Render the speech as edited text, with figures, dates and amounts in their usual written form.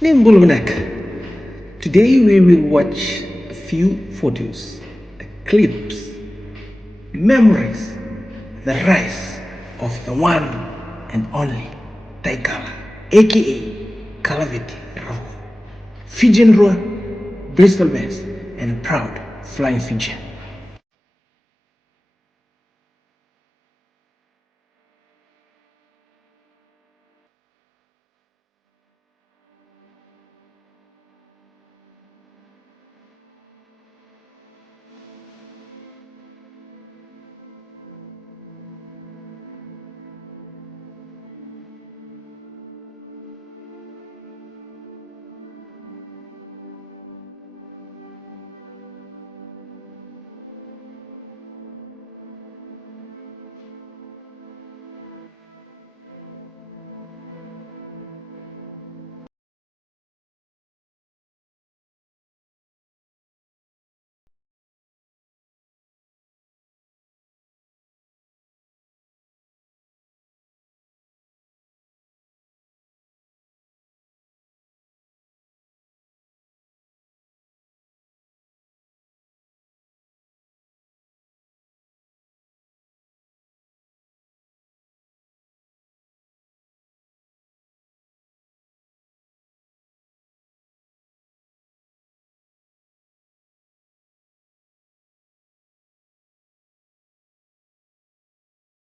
Nimbulgunak. Today we will watch a few photos, clips, memories, the rise of the one and only Taikala, aka Kalaveti Ravouvou, Fijian roar, Bristol Bears, and proud flying Fijian.